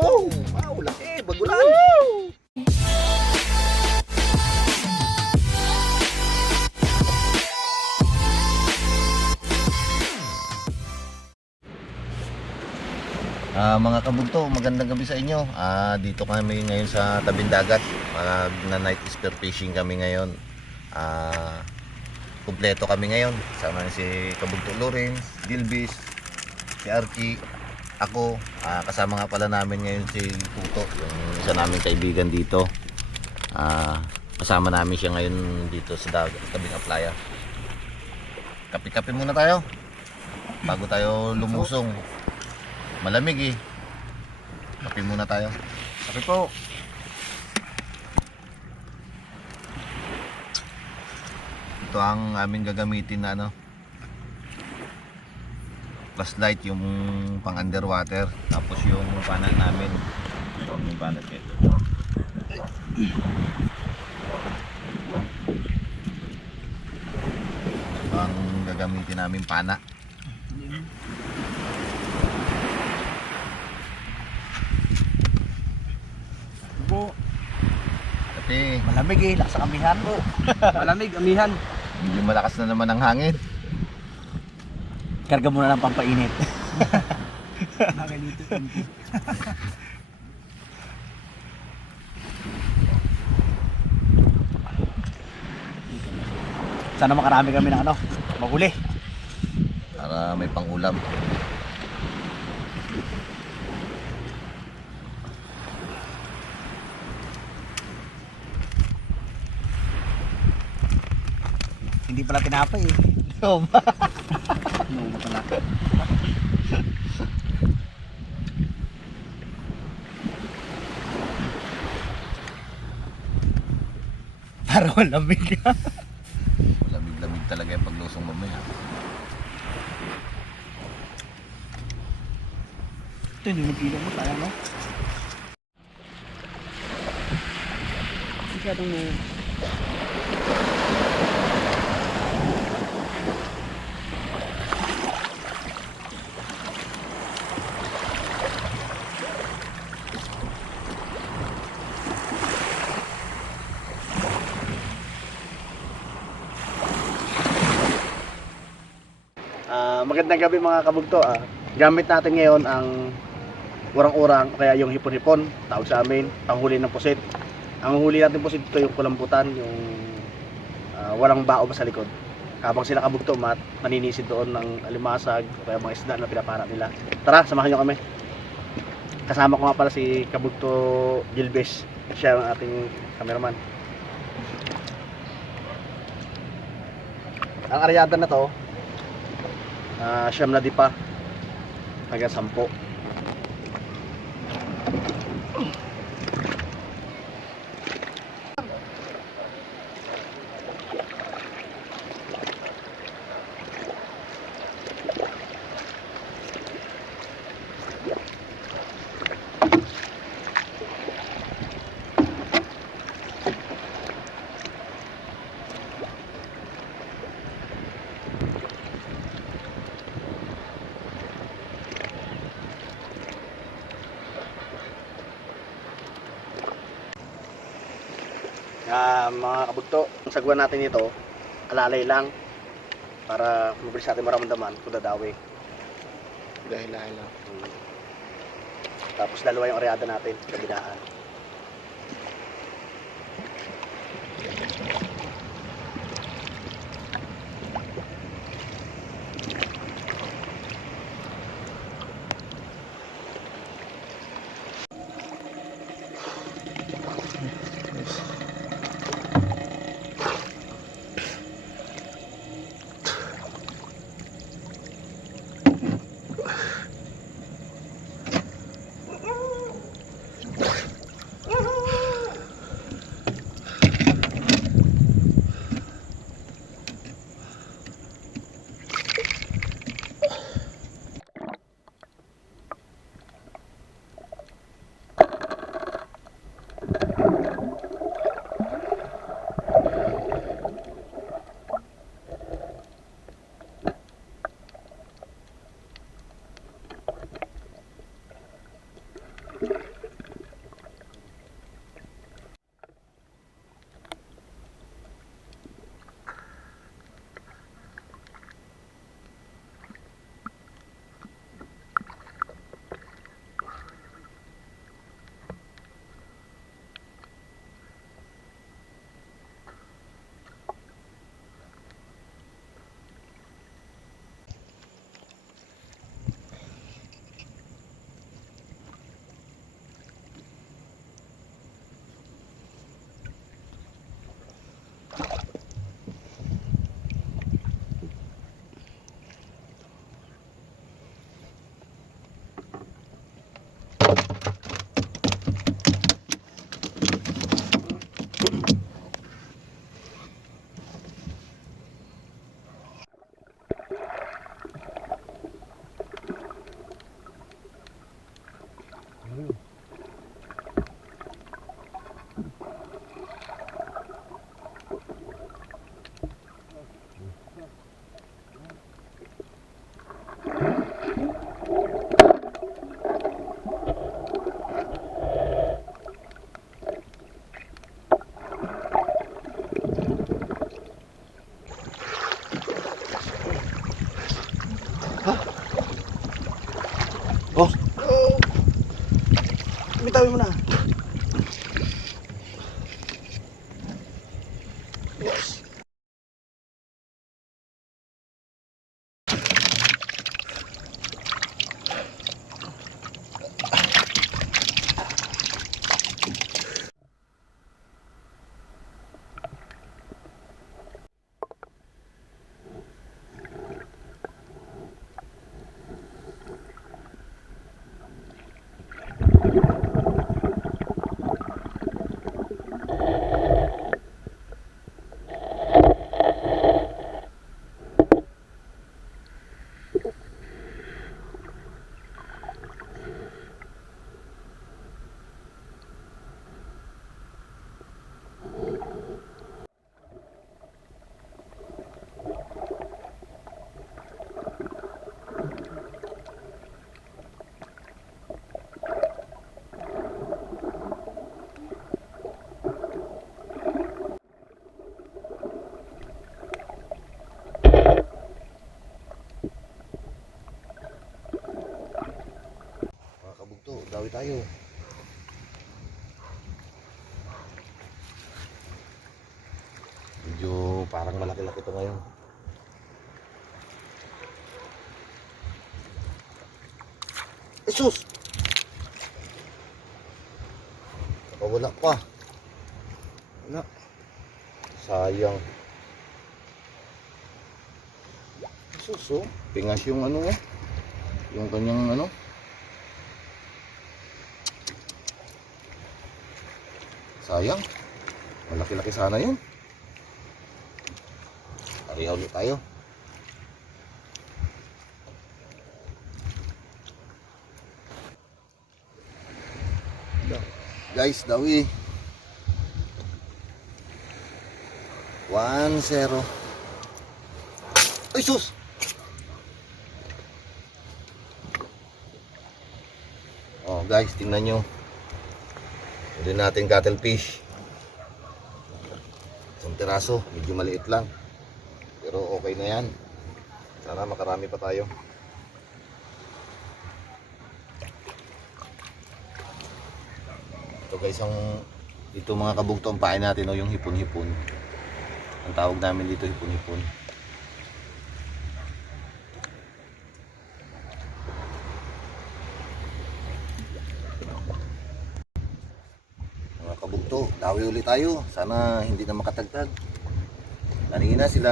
Oh, wow, laki, bagulan. Mga kabugto, magandang gabi sa inyo. Dito kami ngayon sa tabing dagat. Na night spear fishing kami ngayon. Kumpleto kami ngayon. Sama si Kabugto Lawrence, Gilbis, si Archie, ako. Kasama nga pala namin ngayon si Puto, yung isa naming kaibigan dito. Kasama namin siya ngayon dito sa tabing aplaya. Kape-kape muna tayo bago tayo lumusong. Malamig eh. Kape muna tayo. Kape po. Ito ang aming gagamitin na flashlight, yung pang underwater. Tapos yung panel namin. Ito yung panel ito. Ito ang gagamitin namin pana. Po. Kasi Malamig eh, lakas ang amihan po. Malamig, amihan. medyo malakas na naman ang hangin. Karga mo na lang pampainit. Sana makarami kami ng mahuli. Para may pangulam. Hindi pala tinapay eh. Oh, No, pala. Parang malamig. lamig-lamig talaga yung paglusong mamaya. Ito hindi nagkilo mo, sayang no? Masyadong magandang gabi mga kabugto. Gamit natin ngayon ang urang-urang, kaya yung hipon-hipon, tawag sa amin, panghuli ng pusit. Ang huli natin pusit ito yung kulambutan, yung walang bao sa likod. Habang sila kabugto maninisid doon ng alimasag o kaya mga isda na pinapara nila. Tara, samahan nyo kami. Kasama ko nga pala si Kabugto Gilbes, siya ang ating cameraman. Ang aryada na to, siyam na di pa hanggang 10. Mga kabugto, ang sagwan natin ito, alalay lang para mabilis natin maramdaman kung dadawi. Dahil lang. Tapos dalawa yung areada natin, kabilaan. Bitawin mo na. Yes. Mga kabugto, dawi tayo. Medyo parang malaki-laki ito ngayon. Jesus! Wala pa. Wala. Sayang. Jesus, oh. Pingas yung ano, oh. Yung kanyang ano. Sayang. Malaki-laki sana yun. Arihaw ulit tayo. Guys, dawi. 1-0. Ay, sus! Oh, guys, tingnan nyo. Hindi natin cuttlefish. Isang tiraso, medyo maliit lang. Pero okay na yan. Sana makarami pa tayo. Ito guys, dito mga kabugto ang pain natin, o yung hipon-hipon. Ang tawag namin dito hipon-hipon. Mga kabugto, dawi ulit tayo. Sana hindi na makatagtag. Kanina sila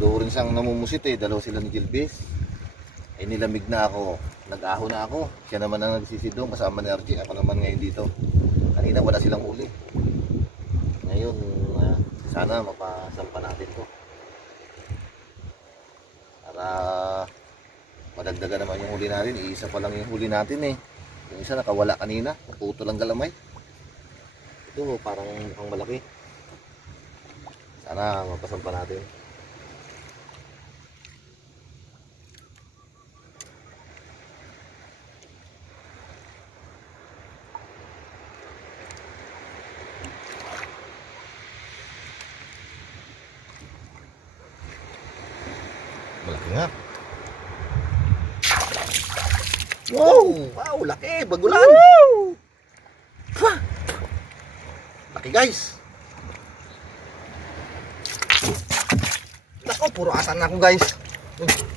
Lawrence ang namumusit eh. Dalawa sila ni Gilbis. Ay nilamig na ako. Nag-aho na ako. Siya naman ang nagsisidong kasama ni RG. Ako naman ngayon dito. Kanina wala silang huli. Ngayon sana mapasampa natin to. Para madagdagan naman yung huli natin. Iisa pa lang yung huli natin eh. Yung isa nakawala kanina. Puto lang galamay. Ito parang mukhang malaki. Sana mapasampa natin. Malaki nga. Wow! Wow! Laki! Bagulan! Woo! Laki guys! Nako, puro asan na ako guys.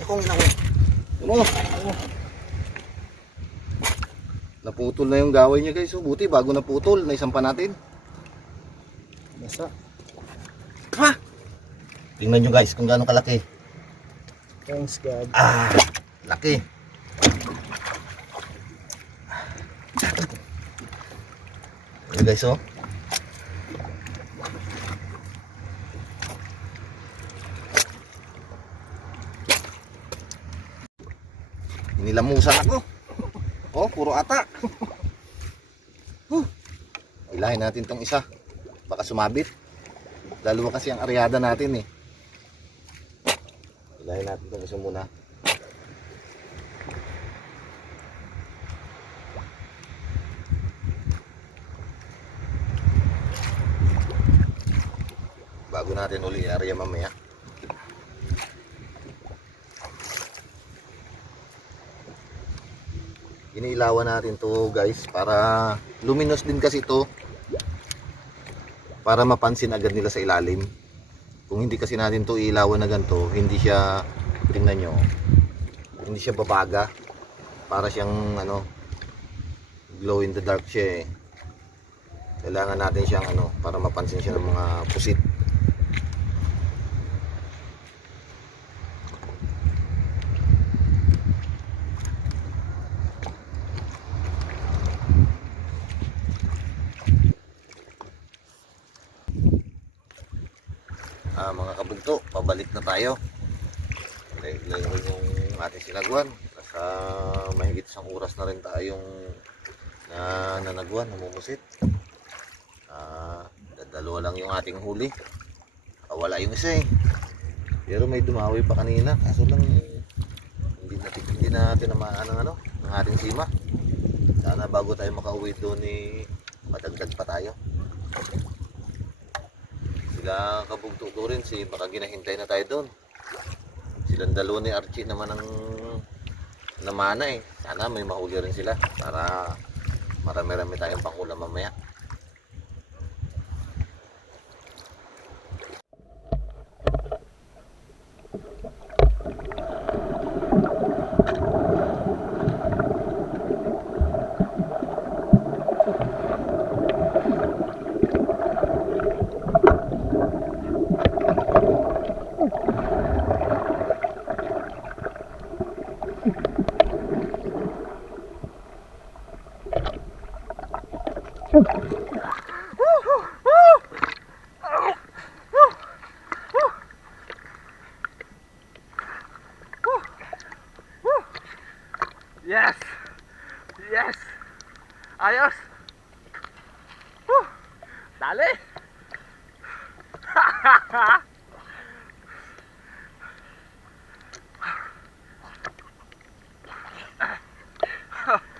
Ako. Naputol na yung gaway niya guys. Buti bago naputol, naisampa natin. Basa. Ha! Tingnan nyo guys kung gaano kalaki. Thanks God. Laki. Ayan guys, oh. Inilamusan ako. Oh, puro ata. Ilahin natin tong isa. Baka sumabit. Dalawa kasi ang aryada natin eh. Ilahin natin tong isa muna. Bago natin uli i-area mamaya. iniilawan natin to guys para luminous din kasi to, para mapansin agad nila sa ilalim. Kung hindi kasi natin to ilawan na ganito, hindi siya, tingnan nyo, hindi siya babaga, para siyang ano, glow in the dark siya eh. Kailangan natin siyang ano, para mapansin siya ng mga pusit. Mga kabugto, pabalik na tayo. Layuin yung ating sinagwan. Nasa mahigit isang oras na rin tayong nanagwan, namumusit. Dalawa lang yung ating huli. Wala yung isa eh. Pero may dumawi pa kanina. Kaso lang hindi natin namaan ng ano, ng ating sima. Sana bago tayo makauwi doon eh, madagdag pa tayo. Sila kabugto ko rin si baka ginahintay na tayo doon. Silang dalawa ni Archie naman ang namana eh. Sana may mahuli rin sila para marami-rami tayong pangulam mamaya. Yes! Yes! Ayos! Dali!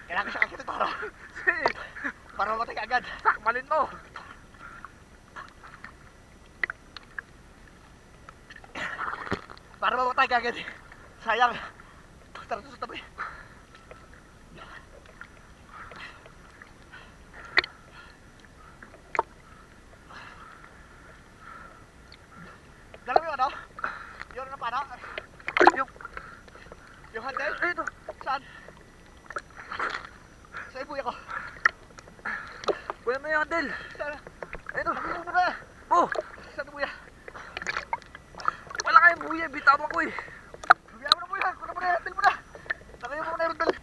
Kailangan siya kasi para mamatay ka agad. Sakmalin mo! Para mamatay ka agad. Sayang. Tara sa tabi. Dala mo yung ano? Yung ano paano? Yung handle? Ito. Saan? Sa ibuya ko. Buya mo yung handle. Saan? Ito. Ano ba? Oh! Saan yung buya? Wala kayong buya. Bitawan ko eh. Buya mo na buya. Kuna mo na yung handle mo na. Nakayo mo na yung handle.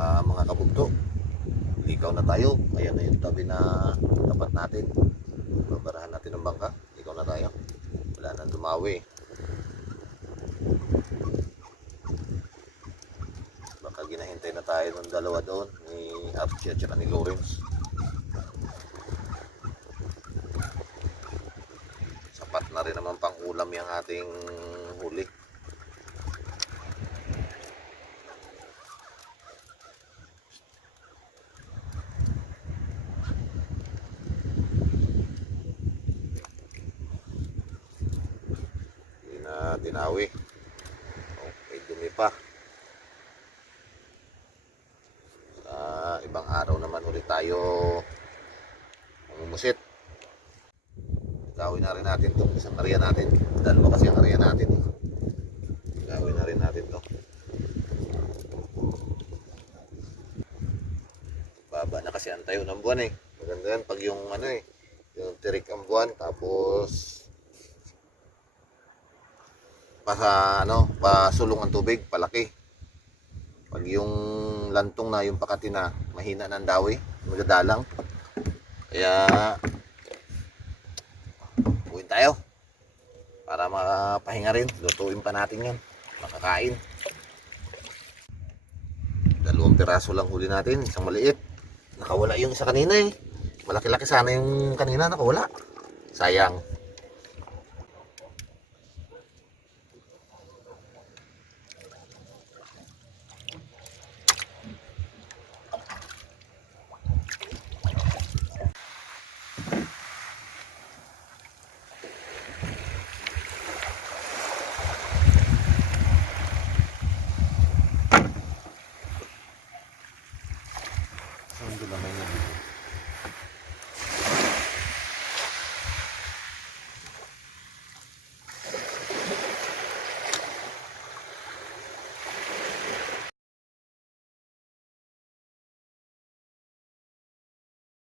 Mga kabugto, ikaw na tayo. Ayan na yung tabi na tapat natin. Babarahan natin ng bangka. Ikaw na tayo. Wala nang dumawi. Baka ginahintay na tayo ng dalawa doon, ni Archie at ni Lawrence. Sapat na rin naman pang ulam yung ating huli. Dinawi. Okay, dumi pa. Sa ibang araw naman ulit tayo mamumusit. Gawin na rin natin itong isang area natin. Dalawa kasi ang area natin. Gawin na rin natin to. Baba na kasi ang tayo ng buwan eh. Maganda yan pag yung ano eh, yung tirik ang buwan tapos pasulong ang tubig, palaki. Pag yung lantong na, yung pakati na, mahina na ang dawi, magdadalang. Kaya, uwin tayo. Para makapahinga rin, lutuin pa natin yan, makakain. 2 piraso lang huli natin, isang maliit. Nakawala yung isa kanina eh. Malaki-laki sana yung kanina, nakawala. Sayang. Saan doon naman yun?